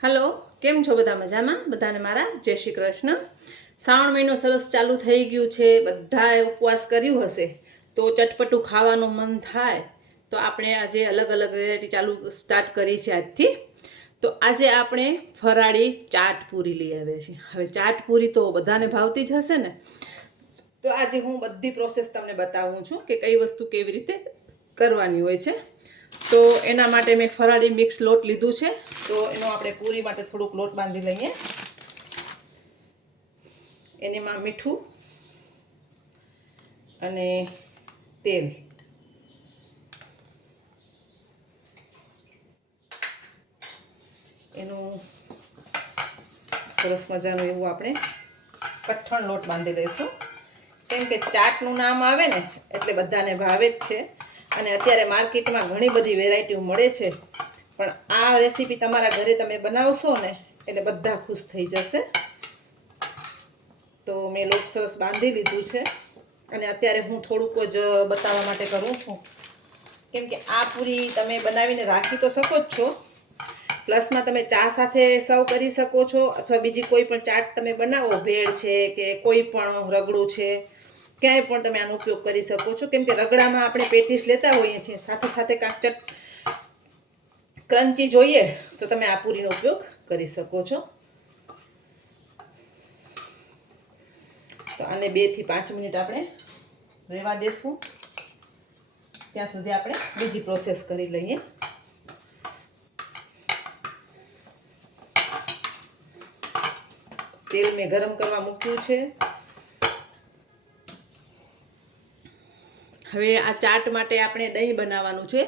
Hello केम छो बधा मजामां बधाने मारा जय श्री कृष्ण। श्रावण महीनो सरस चालू थई गयुं छे। बधाए उपवास कर्युं हशे तो चटपटू खावानुं मन थाय तो आपणे आजे अलग अलग वेरायटी चालू स्टार्ट करी छे आजथी। तो आजे आपणे फराળી चाट पूरी लई आव्या छीए। हवे चाट पूरी तो बधाने भावती ज हशे ने, तो आजे हूँ बधी प्रोसेस तमने बतावुं छुं के कई वस्तु केवी रीते करवानी होय छे। तो एना माटे मैं फराળી मिक्स लोट लीधुं छे। तो एनो आपणे पूरी माटे थोड़ुंक लोट बांधी लईए। एनीमां मीठुं अने तेल, एनुं सरस मजानुं एवुं आपणे कठण लोट बांधी लईशुं। केम के चाटनुं नाम आवे ने एटले बधाने भावे ज छे અને અત્યારે માર્કેટમાં ઘણી બધી વેરાયટીઓ મળે છે, પણ આ રેસીપી તમારા ઘરે તમે બનાવશો ને એટલે બધા ખુશ થઈ જશે। તો મેં લોટ સરસ બાંધી લીધું છે અને અત્યારે હું થોડુંક જ બતાવવા માટે કરું છું, કેમ કે આ પૂરી તમે બનાવીને રાખી તો શકો જ છો, પ્લસમાં તમે ચા સાથે સર્વ કરી શકો છો, અથવા બીજી કોઈ પણ ચાટ તમે બનાવો, ભેળ છે કે કોઈ પણ રગડું છે, ક્યાંય પણ તમે આનો ઉપયોગ કરી શકો છો। કેમ કે રગડામાં આપણે પેટીસ લેતા હોઈએ છીએ, સાથે સાથે કાંક ક્રન્ચી જોઈએ તો તમે આ પૂરીનો ઉપયોગ કરી શકો છો। તો આને 2 થી 5 મિનિટ આપણે રહેવા દેશું, ત્યાં સુધી આપણે બીજી પ્રોસેસ કરી લઈએ। તેલ મેં ગરમ કરવા મૂક્યું છે। હવે આ ચાટ માટે આપણે દહીં બનાવવાનું છે,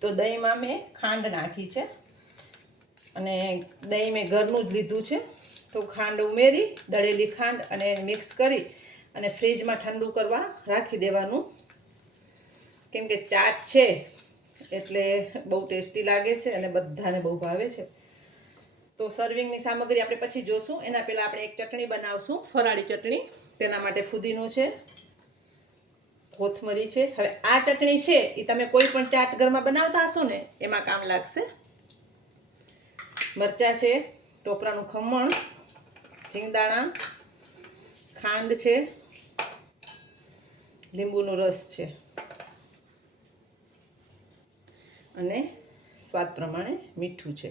તો દહીંમાં મેં ખાંડ નાખી છે અને દહીં મેં ઘરનું જ લીધું છે। તો ખાંડ ઉમેરી, દળેલી ખાંડ અને મિક્સ કરી અને ફ્રીજમાં ઠંડુ કરવા રાખી દેવાનું, કેમ કે ચાટ છે એટલે બહુ ટેસ્ટી લાગે છે અને બધાને બહુ ભાવે છે। તો સર્વિંગની સામગ્રી આપણે પછી જોશું, એના પહેલાં આપણે એક ચટણી બનાવશું, ફરાળી ચટણી। તેના માટે ફુદીનો છે, કોથમરી છે। હવે આ ચટણી છે એ તમે કોઈ પણ ચાટ ઘરમાં બનાવતા હશો ને એમાં કામ લાગશે। મરચાં છે, ટોપરાનું ખમણ, સિંગદાણા, ખાંડ છે, લીંબુનો રસ છે અને સ્વાદ પ્રમાણે મીઠું છે।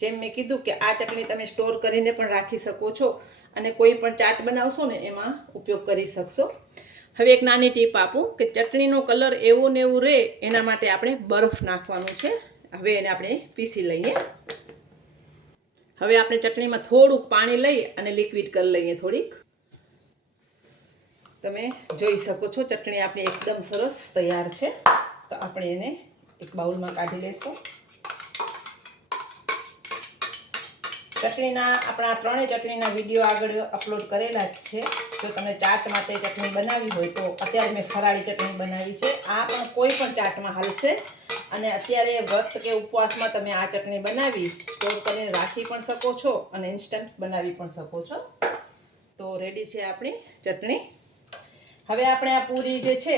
જેમ મેં કીધું કે આ ચટણી તમે સ્ટોર કરીને પણ રાખી શકો છો અને કોઈ પણ ચાટ બનાવશો ને એમાં ઉપયોગ કરી શકશો। હવે એક નાની ટીપ આપું કે ચટણીનો કલર એવો ને એવું રહે એના માટે આપણે બરફ નાખવાનું છે। હવે એને આપણે પીસી લઈએ। હવે આપણે ચટણીમાં થોડુંક પાણી લઈ અને લિક્વિડ કરી લઈએ થોડીક। તમે જોઈ શકો છો ચટણી આપણી એકદમ સરસ તૈયાર છે। તો આપણે એને એક બાઉલમાં કાઢી લઈશું। ચટણીના આપણા ત્રણેય ચટણીના વિડીયો આગળ અપલોડ કરેલા જ છે। જો તમે ચાટ માટે ચટણી બનાવી હોય તો અત્યારે મેં ફરાળી ચટણી બનાવી છે, આ પણ કોઈ પણ ચાટમાં હાલશે। અને અત્યારે વ્રત કે ઉપવાસમાં તમે આ ચટણી બનાવી સ્ટોર કરીને રાખી પણ શકો છો અને ઇન્સ્ટન્ટ બનાવી પણ શકો છો। તો રેડી છે આપણી ચટણી। હવે આપણે આ પૂરી જે છે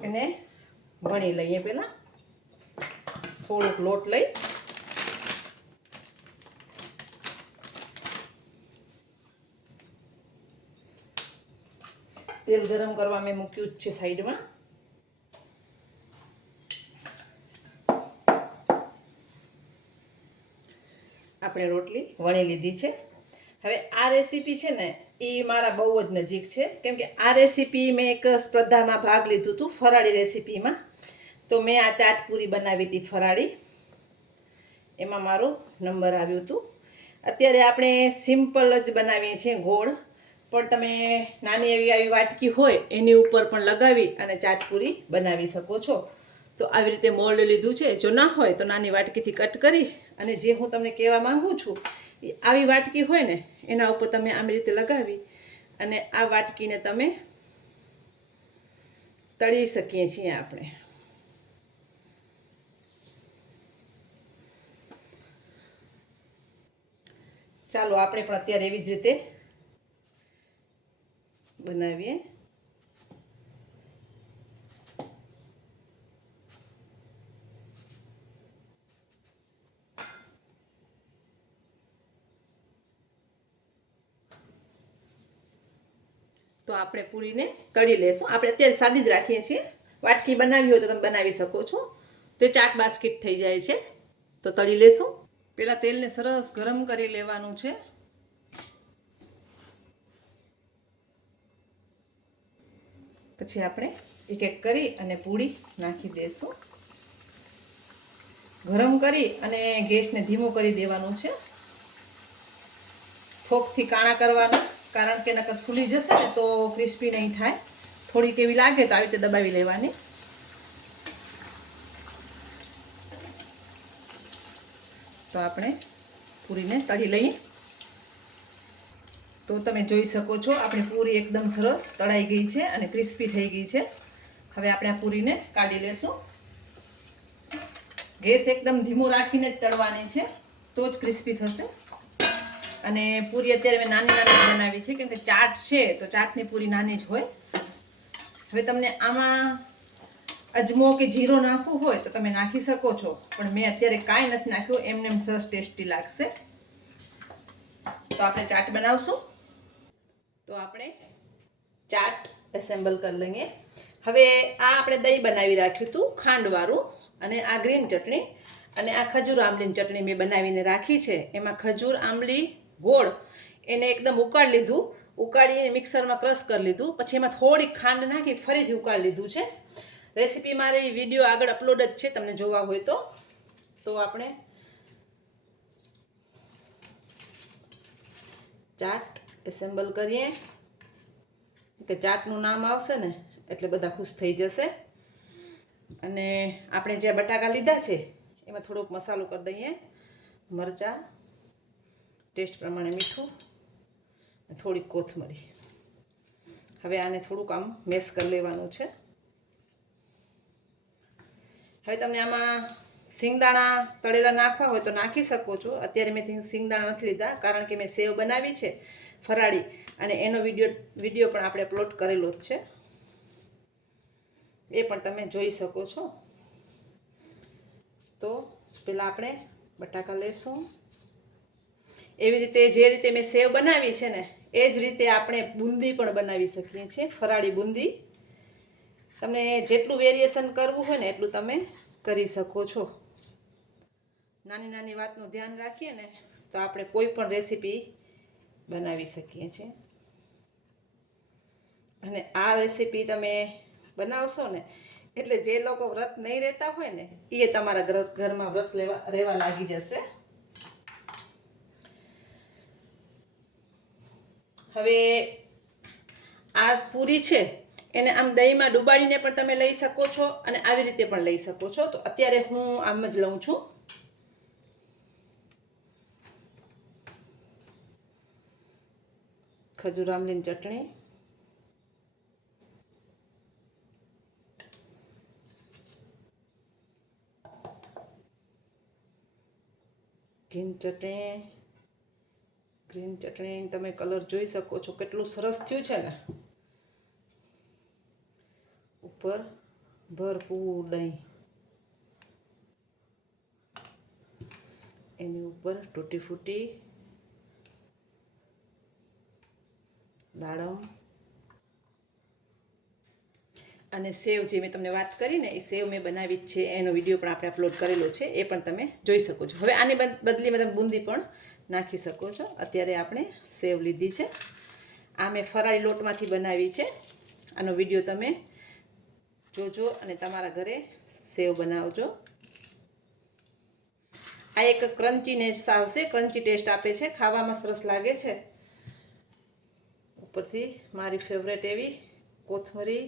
એને વણી લઈએ। પહેલાં થોડુંક લોટ લઈ તેલ ગરમ કરવા મેં મૂક્યું જ છે સાઈડમાં। આપણે રોટલી વણી લીધી છે। હવે આ રેસીપી છે ને એ મારા બહુ જ નજીક છે, કેમ કે આ રેસીપી મેં એક સ્પર્ધામાં ભાગ લીધું હતું ફરાળી રેસીપીમાં। તો મેં આ ચાટ પૂરી બનાવી હતી ફરાળી, એમાં મારો નંબર આવ્યું હતું। અત્યારે આપણે સિમ્પલ જ બનાવીએ છીએ ગોળ, પણ તમે નાની એવી આવી વાટકી હોય એની ઉપર પણ લગાવી અને ચાટ પૂરી બનાવી શકો છો। તો આવી રીતે મોલ્ડ લીધું છે, જો ના હોય તો નાની વાટકીથી કટ કરી અને જે હું તમને કહેવા માંગુ છું એ આવી વાટકી હોય ને એના ઉપર તમે આવી રીતે લગાવી અને આ વાટકીને તમે તળી શકીએ છીએ આપણે। ચાલો આપણે પણ અત્યારે એવી જ રીતે બનાવીએ। તો આપણે પૂરીને તળી લેશું. આપણે અત્યારે સાદી જ રાખીએ છીએ. વાટકી બનાવી હોય તો તમે બનાવી શકો છો. તે ચાટ બાસ્કેટ થઈ જાય છે. તો તળી લેશું. પહેલાં તેલને સરસ ગરમ કરી લેવાનું છે. પછી આપણે એક એક કરી અને પૂરી નાખી દઈશું. ગરમ કરી અને ગેસને ધીમો કરી દેવાનું છે. ફોકથી કાણા કરવાના, કારણ કે નકર ફૂલી જશે ને તો ક્રિસ્પી નહીં થાય. થોડીક એવી લાગે તો આવી રીતે દબાવી લેવાની. તો આપણે પૂરીને તળી લઈએ. તો તમે જોઈ શકો છો આપણી પૂરી એકદમ સરસ તળાઈ ગઈ છે અને ક્રિસ્પી થઈ ગઈ છે. હવે આપણે આ પૂરીને કાઢી લેશું. ગેસ એકદમ ધીમો રાખીને જ તળવાની છે, તો જ ક્રિસ્પી થશે. અને પૂરી અત્યારે મેં નાની નાની બનાવી છે, કેમ કે ચાટ છે તો ચાટની પૂરી નાની જ હોય. હવે તમને આમાં અજમો કે જીરો નાખવું હોય તો તમે નાખી શકો છો, પણ મેં અત્યારે કાંઈ નથી નાખ્યું. એમને એમ સરસ ટેસ્ટી લાગશે. તો આપણે ચાટ બનાવશું. તો આપણે ચાટ એસેમ્બલ કરી લઈએ. હવે આ આપણે દહીં બનાવી રાખ્યું હતું ખાંડવાળું, અને આ ગ્રીન ચટણી અને આ ખજૂર આંબલીની ચટણી મેં બનાવીને રાખી છે. એમાં ખજૂર, આંબલી, ગોળ એને એકદમ ઉકાળી લીધું. ઉકાળીને મિક્સરમાં ક્રશ કરી લીધું. પછી એમાં થોડીક ખાંડ નાખી ફરીથી ઉકાળી લીધું છે. રેસીપી મારી વિડીયો આગળ અપલોડ જ છે, તમને જોવા હોય તો. તો આપણે ચાટ એસેમ્બલ કરીએ, કે ચાટનું નામ આવશે ને એટલે બધા ખુશ થઈ જશે. અને આપણે જે બટાકા લીધા છે એમાં થોડોક મસાલો કરી દઈએ. મરચાં, ટેસ્ટ પ્રમાણે મીઠું, થોડીક કોથમરી. હવે આને થોડુંક આમ મેશ કરી લેવાનું છે. હવે તમને આમાં સિંગદાણા તળેલા નાખવા હોય તો નાખી શકો છો. અત્યારે મેં સિંગદાણા નથી લીધા, કારણ કે મેં સેવ બનાવી છે ફરાળી, અને એનો વિડીયો પણ આપણે અપલોડ કરેલો જ છે. એ પણ તમે જોઈ શકો છો. તો પહેલાં આપણે બટાકા લેશું. એવી રીતે જે રીતે મેં સેવ બનાવી છે ને એ જ રીતે આપણે બુંદી પણ બનાવી શકીએ છીએ, ફરાળી બુંદી. તમને જેટલું વેરિએશન કરવું હોય ને એટલું તમે કરી શકો છો. નાની નાની વાતનું ધ્યાન રાખીએ ને તો આપણે કોઈ પણ રેસીપી બનાવી શકીએ છીએ. અને આ રેસીપી તમે બનાવશો ને એટલે જે લોકો વ્રત નહીં રહેતા હોય ને એ તમારા ઘરમાં વ્રત રહેવા લાગી જશે. હવે આ પૂરી છે એને આમ દહીંમાં ડુબાડીને પણ તમે લઈ શકો છો, અને આવી રીતે પણ લઈ શકો છો. તો અત્યારે હું આમ જ લઉં છું. ખજૂર આંબલીની ચટણી, ગ્રીન ચટણી તમે કલર જોઈ શકો છો કેટલું સરસ થયું છે ને. ઉપર ભરપૂર દહીં, એની ઉપર તૂટી ફૂટી, દાડમ અને સેવ જે મેં તમને વાત કરી ને એ સેવ મેં બનાવી જ છે. એનો વિડીયો પણ આપણે અપલોડ કરેલો છે, એ પણ તમે જોઈ શકો છો. હવે આની બદલીમાં તમે બુંદી પણ નાખી શકો છો. અત્યારે આપણે સેવ લીધી છે. આ મેં ફરાળી લોટમાંથી બનાવી છે. આનો વિડીયો તમે જોજો અને તમારા ઘરે સેવ બનાવજો. આ એક ક્રન્ચીનેસ આવશે, ક્રન્ચી ટેસ્ટ આપે છે, ખાવામાં સરસ લાગે છે. ઉપરથી મારી ફેવરેટ એવી કોથમરી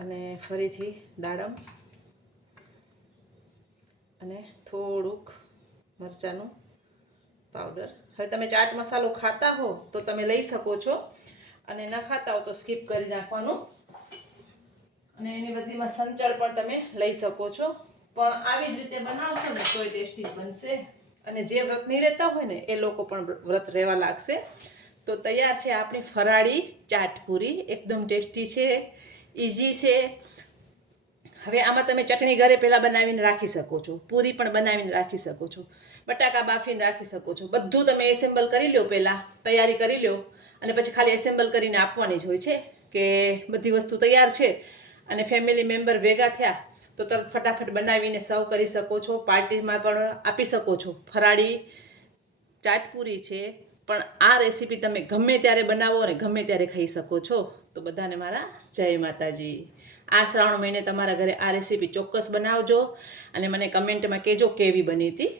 અને ફરીથી દાડમ અને થોડુંક મરચાંનું પાવડર. હવે તમે ચાટ મસાલો ખાતા હો તો તમે લઈ શકો છો, અને ન ખાતા હો તો સ્કીપ કરી નાખવાનું. અને એની બદલીમાં સંચળ પણ તમે લઈ શકો છો. પણ આવી જ રીતે બનાવશો ને તોય ટેસ્ટી બનશે. અને જે વ્રત નહીં રહેતા હોય ને એ લોકો પણ વ્રત રહેવા લાગશે. તો તૈયાર છે આપણી ફરાળી ચાટ પૂરી. એકદમ ટેસ્ટી છે, ઇઝી છે. હવે આમાં તમે ચટણી ઘરે પહેલાં બનાવીને રાખી શકો છો, પૂરી પણ બનાવીને રાખી શકો છો, બટાકા બાફીને રાખી શકો છો. બધું તમે એસેમ્બલ કરી લો, પહેલાં તૈયારી કરી લો અને પછી ખાલી એસેમ્બલ કરીને આપવાની જ હોય છે કે બધી વસ્તુ તૈયાર છે અને ફેમિલી મેમ્બર ભેગા થયા તો તરત ફટાફટ બનાવીને સર્વ કરી શકો છો. પાર્ટીમાં પણ આપી શકો છો. ફરાળી ચાટપુરી છે, પણ આ રેસીપી તમે ગમે ત્યારે બનાવો અને ગમે ત્યારે ખાઈ શકો છો. તો બધાને મારા જય માતાજી. આ શ્રાવણ મહિને તમારા ઘરે આ રેસીપી ચોક્કસ બનાવજો અને મને કમેન્ટમાં કહેજો કેવી બની હતી.